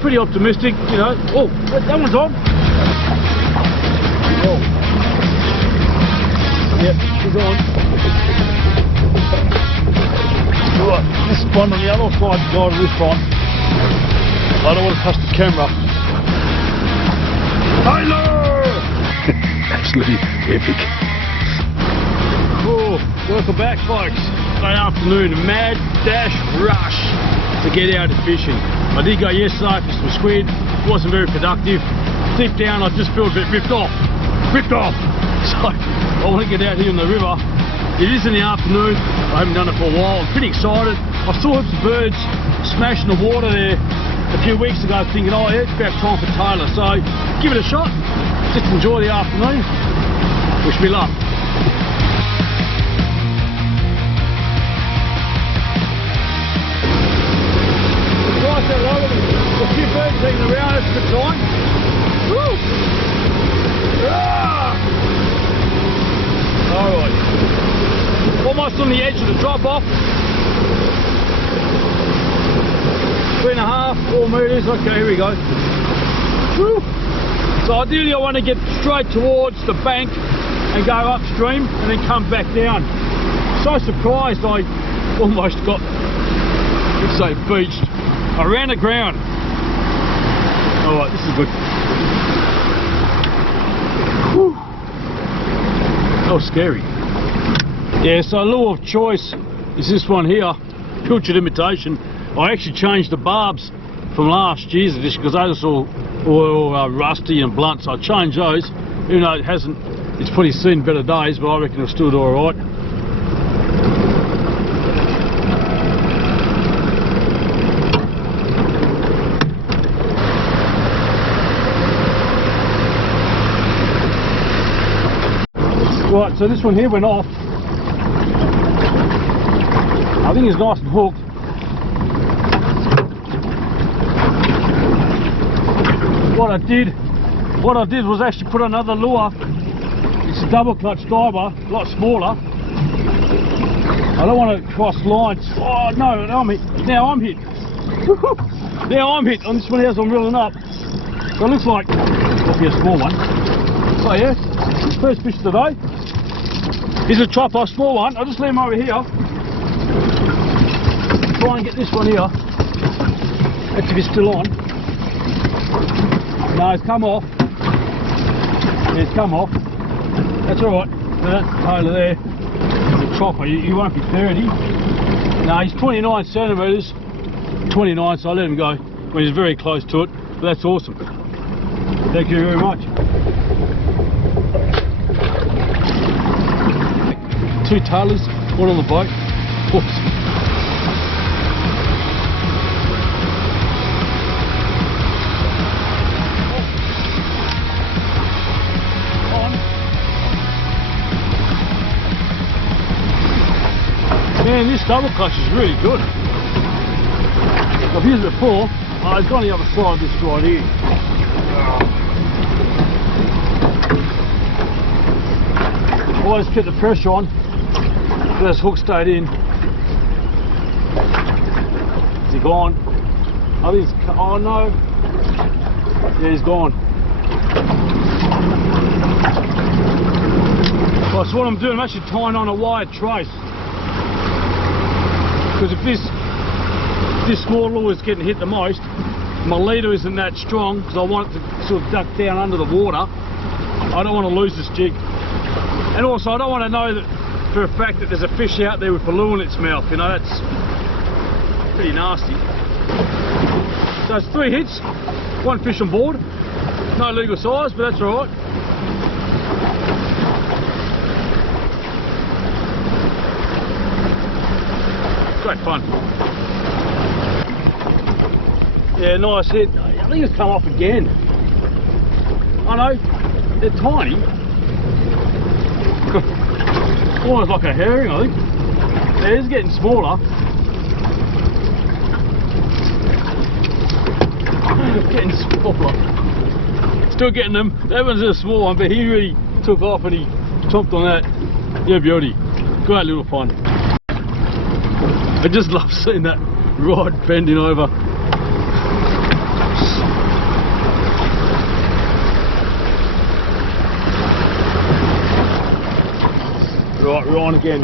Pretty optimistic, you know. Oh, that one's on. Oh. Yep, he's on. Right, this one on the other side, guide this one. I don't want to touch the camera. Tailor! Absolutely epic. Oh, welcome back, folks. Sunday afternoon, mad dash rush to get out and fishing. I did go yesterday for some squid, wasn't very productive. Deep down I just feel a bit ripped off. So I want to get out here in the river. It is in the afternoon, I haven't done it for a while. I'm pretty excited. I saw some birds smashing the water there a few weeks ago thinking, oh yeah, it's about time for Tailor. So give it a shot, just enjoy the afternoon. Wish me luck. A few birds hanging around, it's a good time. Woo! Ah! Alright. Almost on the edge of the drop off. 3.5, 4 metres. Okay, here we go. Woo! So ideally I want to get straight towards the bank and go upstream and then come back down. So surprised I almost got, let's say, beached. I ran the ground. Alright, this is good. Whew. That was scary. Yeah, so lure of choice is this one here, pilchard imitation. I actually changed the barbs from last year's edition because those are all rusty and blunt, so I changed those. Even though it's probably seen better days, but I reckon it'll still do alright. Right, so this one here went off. I think it's nice and hooked. What I did was actually put another lure. It's a double clutch diver, a lot smaller. I don't want to cross lines. Oh no, now I'm hit. Now I'm hit on this one as I'm reeling up. So it looks like it'll be a small one. So yeah, first fish today. Here's a chopper, small one. I'll just leave him over here. Try and get this one here. Actually, it's still on. No, it's come off. Yeah, it's come off. That's alright. That Tailor there. The chopper, he won't be 30. No, he's 29 centimetres. 29, so I let him go when he's very close to it. But that's awesome. Thank you very much. Two Tailors, one on the boat. Awesome. Man, this double clutch is really good. I've used it before. It's on the other side of this right here. Always keep the pressure on. This hook stayed in. Is he gone? I think it's, oh no. Yeah, he's gone. Well, so what I'm doing, I'm actually tying on a wired trace. Because if this small lure is getting hit the most, my leader isn't that strong because I want it to sort of duck down under the water. I don't want to lose this jig. And also I don't want to know that for a fact that there's a fish out there with a lure in its mouth, you know, that's pretty nasty. So it's 3 hits, 1 fish on board, no legal size, but that's alright. Great fun. Yeah, nice hit. I think it's come off again. I know, they're tiny. Almost like a herring, I think. Yeah, it's getting smaller. Getting smaller. Still getting them. That one's a small one, but he really took off and he chomped on that. Yeah, beauty. Great little fun. I just love seeing that rod bending over. on again.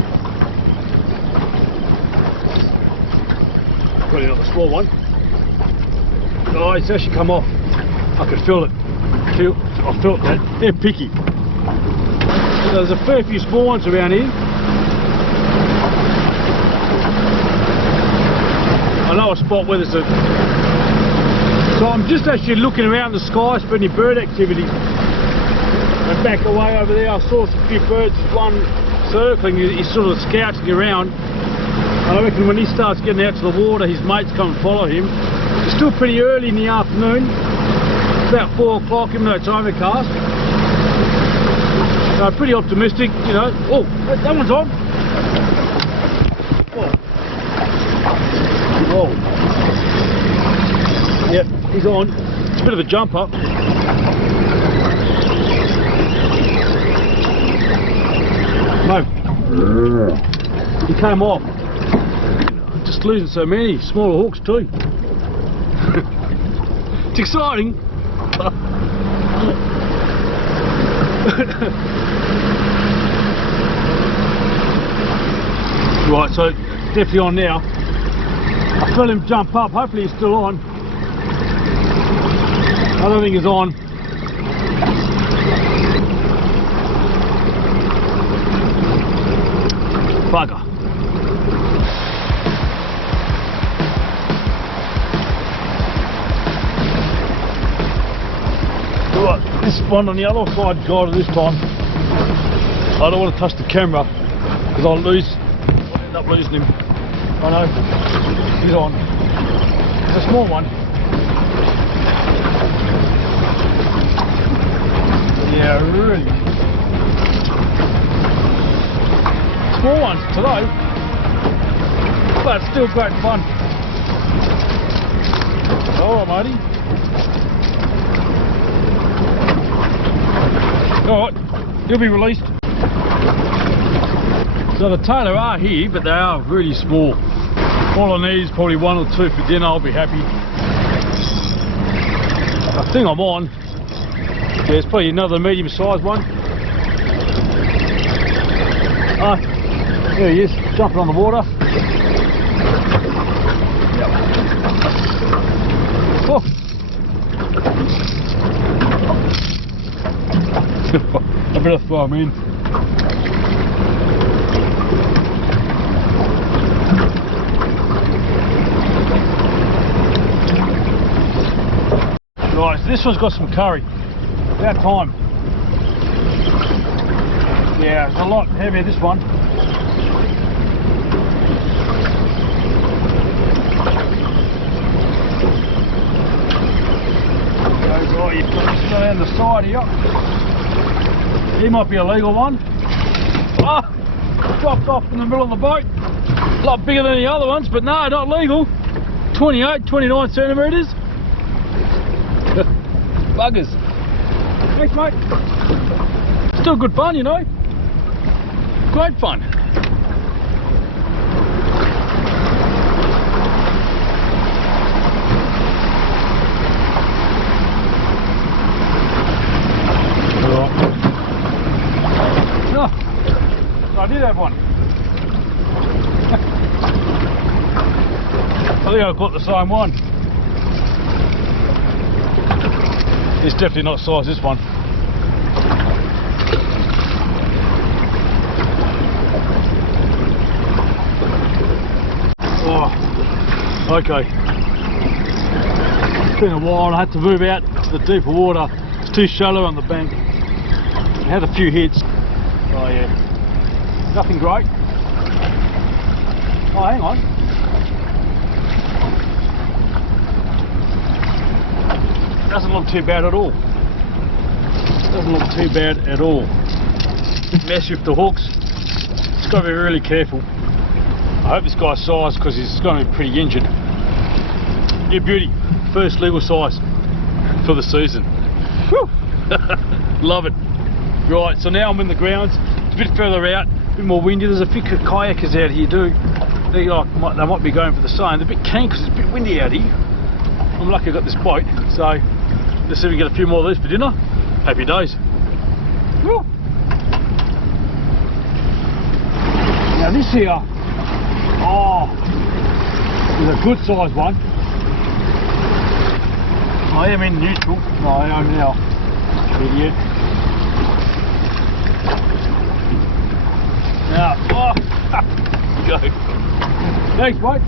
Got another small one. Oh, it's actually come off. I could feel it. I felt that. They're picky. There's a fair few small ones around here. I know a spot where there's a... So I'm just actually looking around the sky for any bird activity. And back away over there I saw a few birds, one circling, he's sort of scouting around. And I reckon when he starts getting out to the water, his mates come and follow him. It's still pretty early in the afternoon. It's about 4 o'clock, even though it's overcast. So pretty optimistic, you know. Oh, that one's on. Oh. Yep, he's on. It's a bit of a jumper. No. He came off. Just losing so many smaller hooks too. It's exciting. Right, so definitely on now. I felt him jump up, hopefully he's still on. I don't think he's on. Bugger. Right, this one on the other side got it this time. I don't want to touch the camera because I'll end up losing him. I know. He's on. It's a small one. Yeah, really. Small ones today, but still great fun. Alright, matey. Alright, he'll be released. So the Tailor are here, but they are really small. All I need is probably 1 or 2 for dinner, I'll be happy. I think I'm on. There's probably another medium sized one. There he is, jumping on the water. Yep. Oh. I better throw him in. Right, so this one's got some curry. About time. Yeah, it's a lot heavier this one. Oh, you've got this guy on the side here. He might be a legal one. Ah, dropped off in the middle of the boat. A lot bigger than the other ones, but no, not legal. 28, 29 centimetres. Buggers. Thanks, mate. Still good fun, you know. Great fun. Oh, I did have one. I think I've got the same one. It's definitely not size this one. Oh, okay. It's been a while. I had to move out to the deeper water. It's too shallow on the bank. I had a few hits. Oh yeah. Nothing great. Oh, hang on. Doesn't look too bad at all. Doesn't look too bad at all. Mess with the hooks. It's got to be really careful. I hope this guy's size because he's going to be pretty injured. Yeah, beauty. First legal size for the season. Whew. Love it. Right, so now I'm in the grounds. It's a bit further out, a bit more windy. There's a few kayakers out here too. They might be going for the same. They're a bit keen because it's a bit windy out here. I'm lucky I got this boat, so let's see if we get a few more of these for dinner. Happy days. Woo. Now this here, oh, is a good sized one. I am in neutral. No, I am now. Idiot. Now, oh, go. Thanks, mate.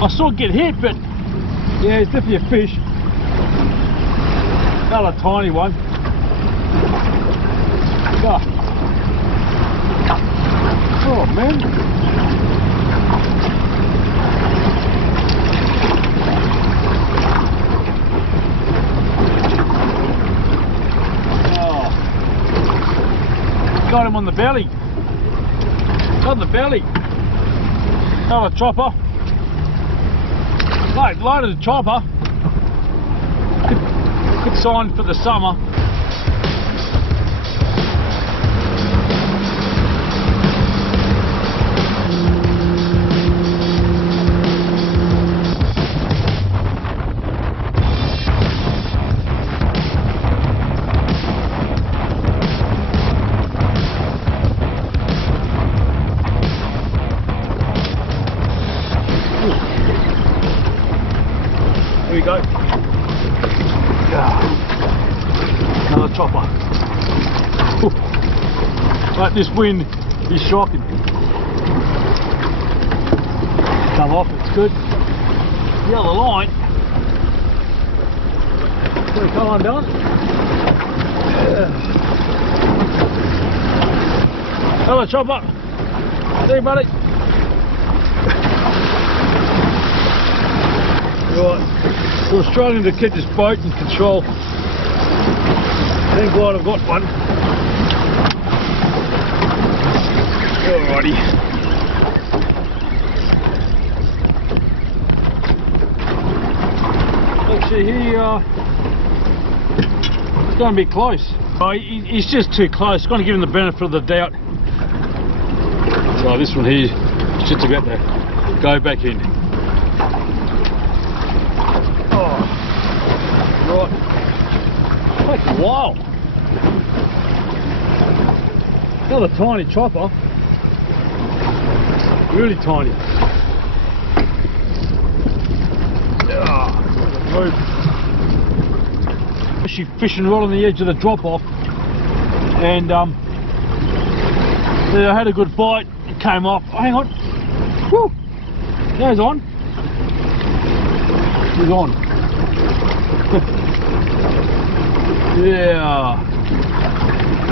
I saw it get hit, but yeah, it's definitely a fish. Another tiny one. Oh man. Oh. Got him on the belly. Got the belly. Another chopper. Right, loaded the chopper. Good sign for the summer. Here we go. Another chopper. Right, this wind is shocking. Come off, it's good. The other line. Come on, down. Hello, chopper. See you, buddy. Right, so I'm struggling to keep this boat in control. Thank God I've got one. Alrighty. Actually, he's going to be close. He's just too close. Going to give him the benefit of the doubt. So this one here is just about to go back in. Right. Takes a while. Another tiny chopper. Really tiny. Move. Actually fishing right on the edge of the drop off, and yeah, I had a good bite. It came off. Hang on. Woo! Now he's on. He's on. Yeah.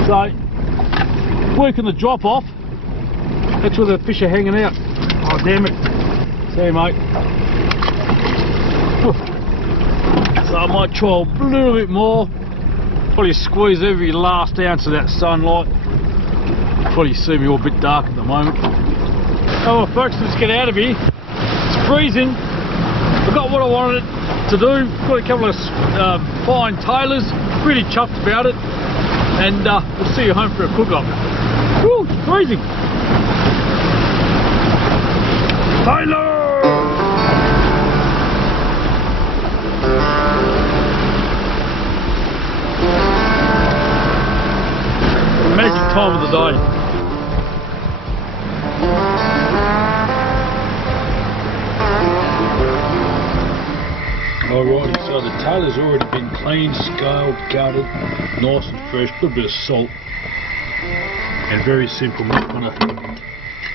So, working the drop off. That's where the fish are hanging out. Oh damn it. See you, mate. So I might try a little bit more. Probably squeeze every last ounce of that sunlight. Probably see me all a bit dark at the moment. Oh well, folks, let's get out of here. It's freezing. I got what I wanted to do. Got a couple of fine tailors. Really chuffed about it. And we'll see you home for a cook-up. Woo, it's freezing. Tailor! Magic time of the day. Alrighty, so the tailor's already been cleaned, scaled, gutted, nice and fresh, put a bit of salt, and very simple. I'm not going to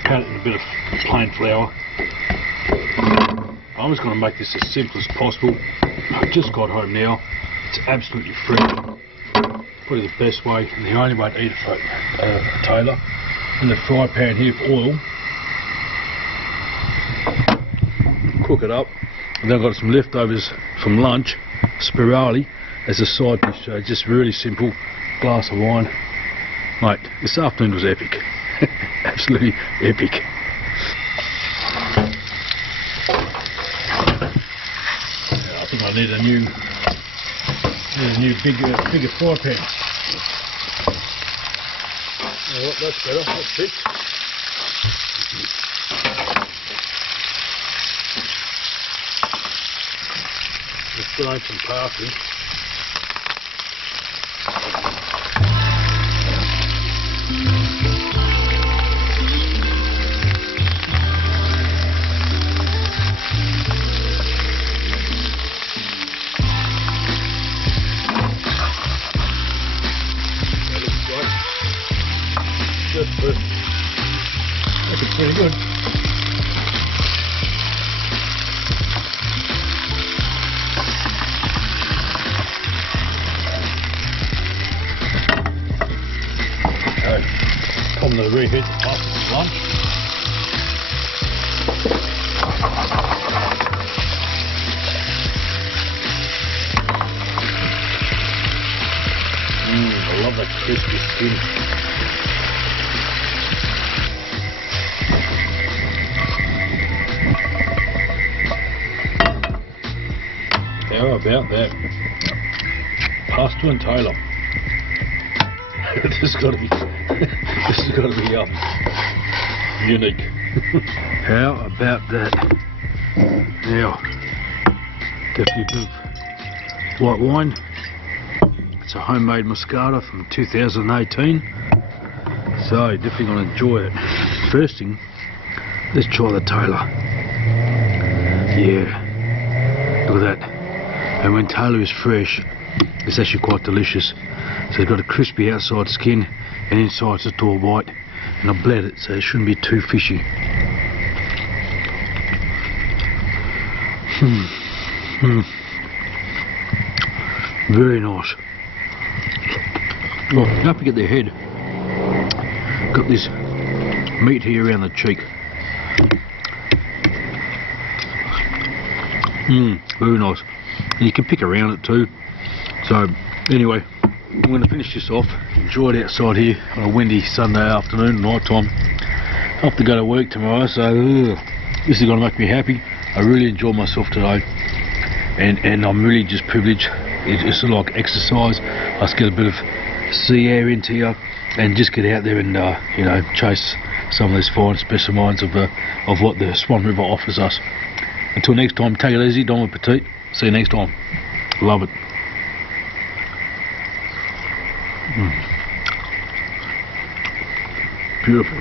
cut it in a bit of plain flour. I'm just going to make this as simple as possible. I've just got home now. It's absolutely fresh. Probably the best way and the only way to eat a tailor. In the fry pan here for oil. Cook it up. And then I've got some leftovers from lunch, spirali, as a side dish. So just really simple. Glass of wine. Mate, this afternoon was epic. Absolutely epic. Yeah, I think I need a new bigger fry pan. Alright, that's better, that's fixed. Throw in some parsley. That's pretty good. Okay, time to reheat the pasta for lunch. I love that crispy skin. How about that? Pasta and Tailor. This has got to be unique. How about that? Now, definitely a bit of white wine. It's a homemade Moscato from 2018. So definitely gonna enjoy it. First thing, let's try the Tailor. Yeah, look at that. And when Tailor is fresh, it's actually quite delicious. So it's got a crispy outside skin and inside it's just all white. And I bled it so it shouldn't be too fishy. Very nice. Oh, don't forget the head. Got this meat here around the cheek. Very nice. And you can pick around it too. So anyway, I'm going to finish this off. Enjoy it outside here on a windy Sunday afternoon, night time. I have to go to work tomorrow, so this is going to make me happy. I really enjoyed myself today, and I'm really just privileged. It's sort of like exercise. I just get a bit of sea air into you and just get out there and you know, chase some of these fine specimens of what the Swan River offers us. Until next time, take it easy, Don Petit. See you next time. Love it. Beautiful.